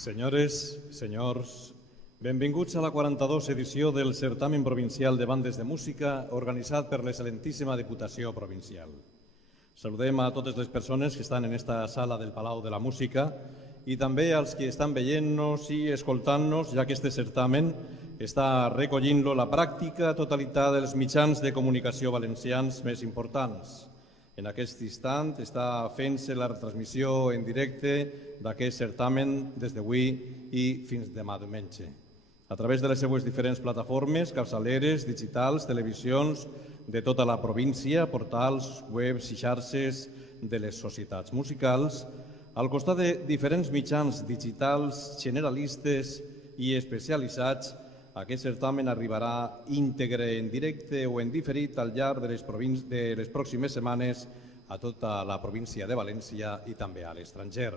Senyores, senyors, benvinguts a la 42 edició del Certamen Provincial de Bandes de Música organitzat per l'excel·lentíssima Diputació Provincial. Saludem a totes les persones que estan en esta sala del Palau de la Música i també als que estan veient-nos i escoltant-nos, ja que este certamen està recollint-lo la pràctica totalitat dels mitjans de comunicació valencians més importants. En aquest instant està fent-se la retransmissió en directe d'aquest certamen des d'avui i fins demà diumenge. A través de les seues diferents plataformes, capçaleres, digitals, televisions de tota la província, portals, webs i xarxes de les societats musicals, al costat de diferents mitjans digitals generalistes i especialitzats, aquest certamen arribarà íntegre en directe o en diferit al llarg de les pròximes setmanes a tota la província de València i també a l'estranger.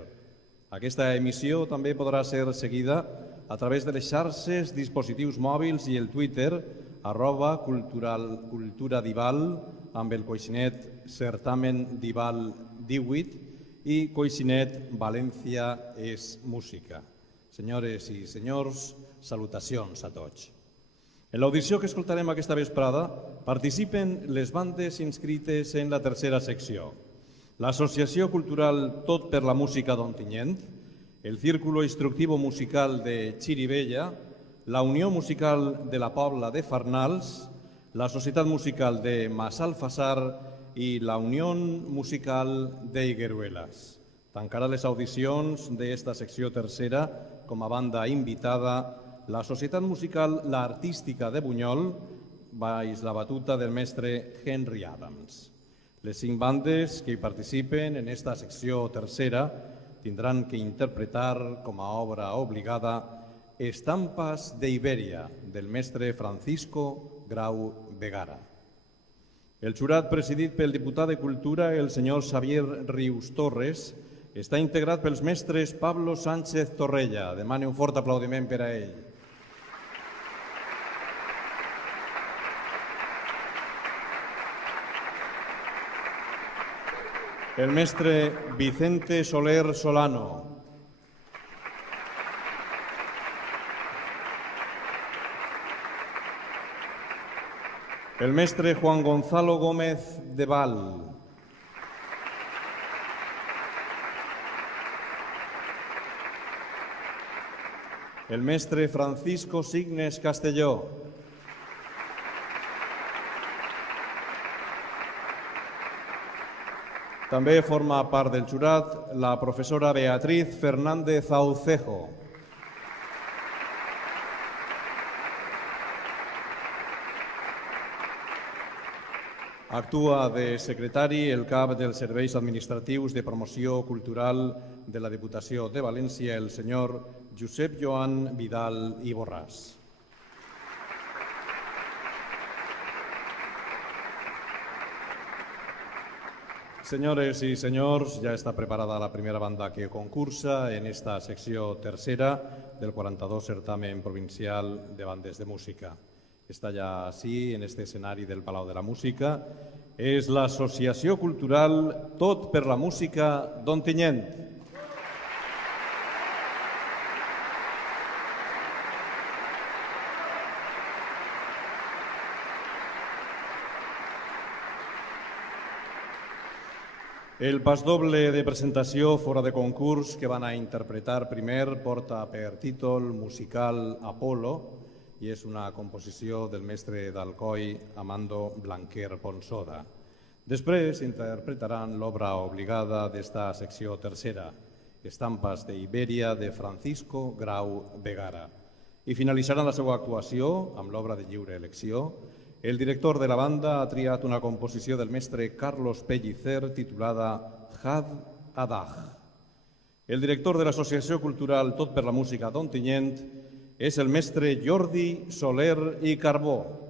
Aquesta emissió també podrà ser seguida a través de les xarxes, dispositius mòbils i el Twitter @culturadival amb el coixinet certamen dival 18 i coixinet València és música. Senyores i senyors, salutacions a tots. En l'audició que escoltarem aquesta vesprada participen les bandes inscrites en la tercera secció. L'Associació Cultural Tot per la Música d'Ontinyent, el Círculo Instructivo Musical de Xirivella, la Unió Musical de la Pobla de Farnals, la Societat Musical de Massalfassar i la Unió Musical d'Higueruelas. Tancarà les audicions d'esta secció tercera com a banda invitada la Societat Musical La Artística de Bunyol, baix la batuta del mestre Henry Adams. Les 5 bandes que hi participen en esta secció tercera tindran que interpretar com a obra obligada Estampas de Iberia, del mestre Francisco Grau Vegara. El jurat, presidit pel diputat de Cultura, el senyor Xavier Rius Torres, està integrat pels mestres Pablo Sánchez Torrella. Demane un fort aplaudiment per a ell. El mestre Vicente Soler Solano. El mestre Juan Gonzalo Gómez de Val. El mestre Francisco Signes Castelló. També forma part del jurat la professora Beatriz Fernández Aucejo. Actua de secretari el cap dels serveis administratius de promoció cultural de la Diputació de València, el senyor Josep Joan Vidal i Borràs. Senyores i senyors, ja està preparada la primera banda que concursa en esta secció tercera del 42 certamen provincial de bandes de música. Està ja així, en este escenari del Palau de la Música. És l'Associació Cultural Tot per la Música d'Ontinyent. El pasdoble de presentació fora de concurs que van a interpretar primer porta per títol musical Apolo i és una composició del mestre d'Alcoi Amando Blanquer Ponsoda. Després interpretaran l'obra obligada d'esta secció tercera, Estampas de Iberia de Francisco Grau Vegara. I finalitzaran la seva actuació amb l'obra de lliure elecció. El director de la banda ha triat una composició del mestre Carlos Pellicer titulada Had Adag. El director de l'Associació Cultural Tot per la Música d'Ontinyent és el mestre Jordi Soler i Carbó.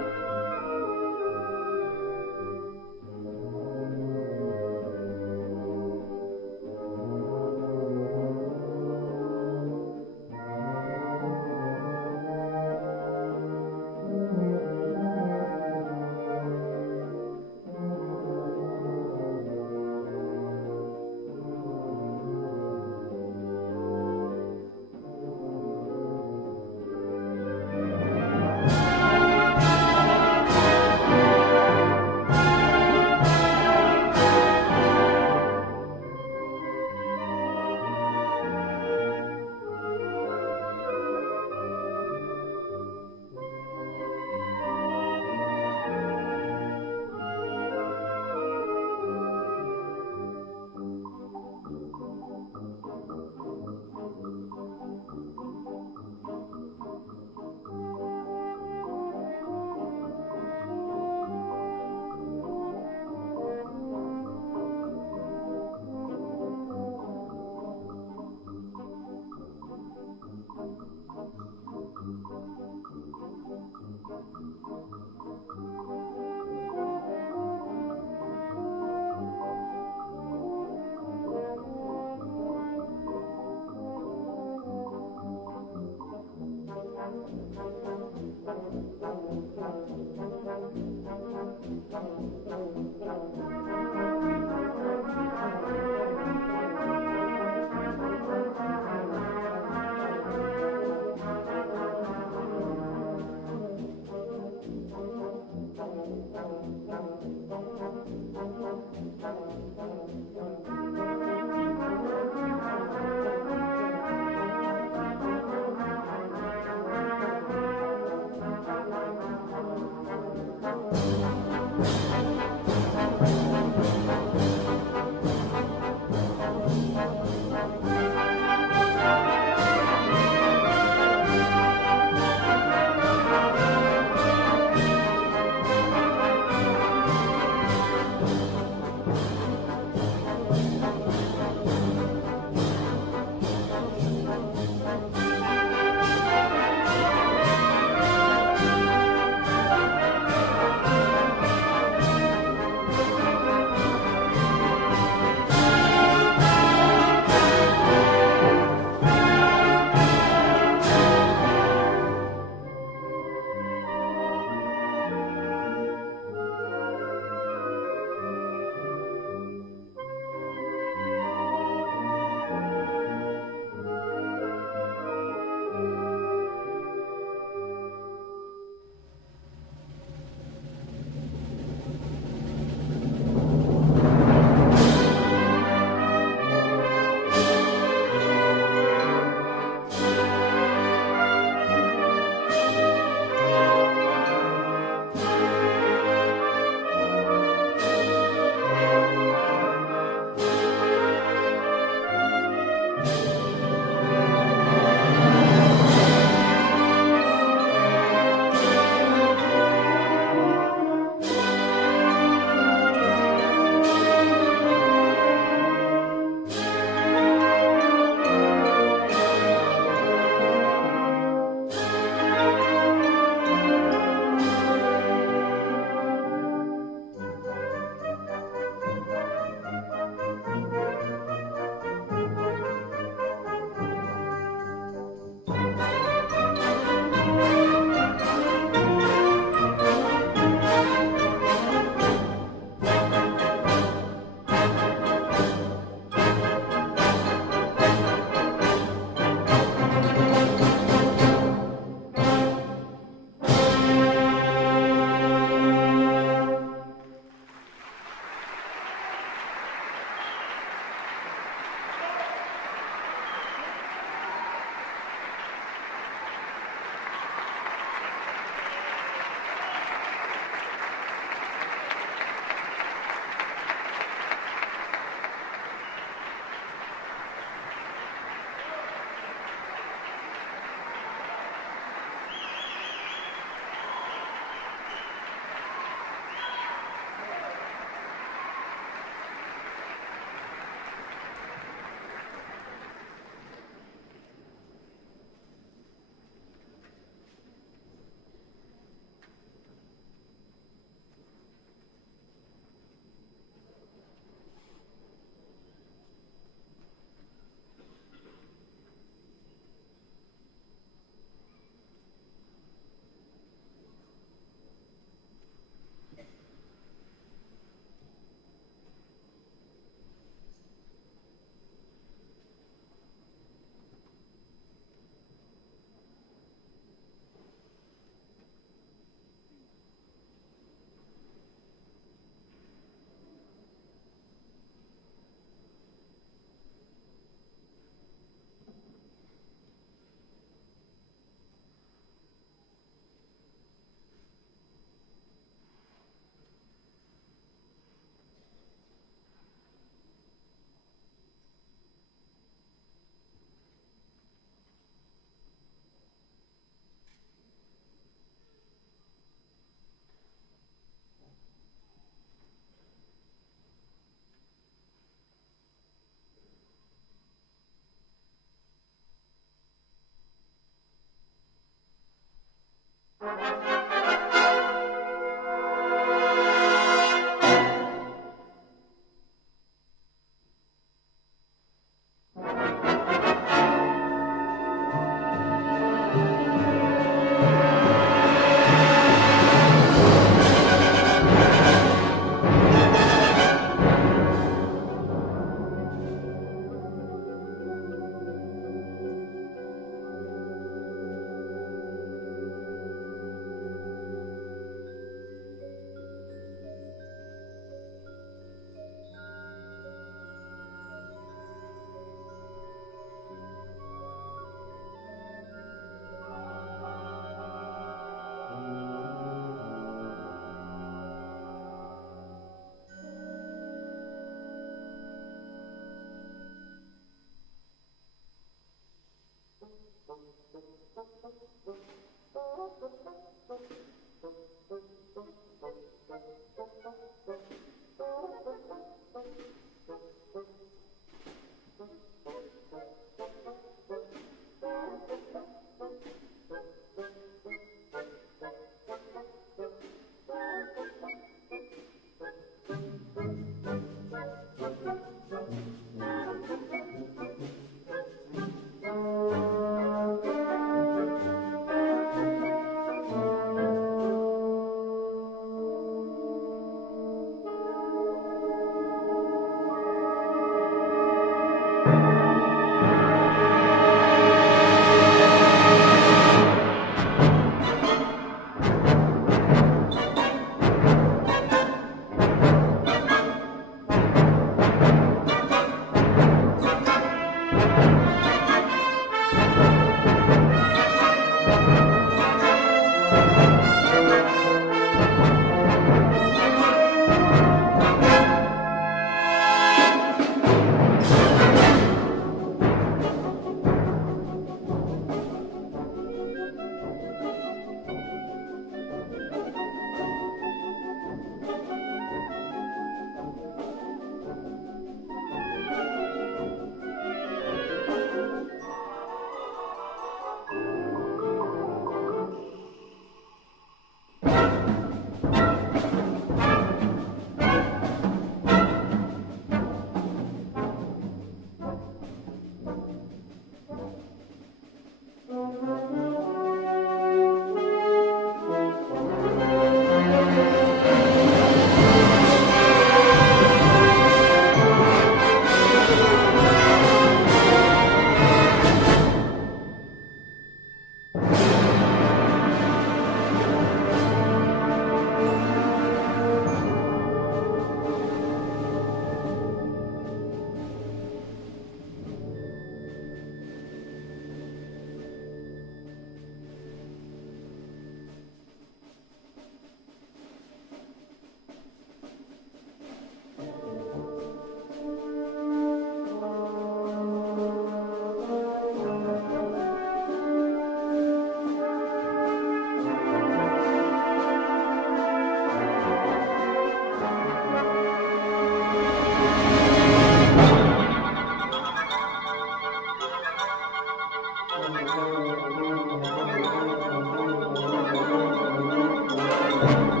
Thank you.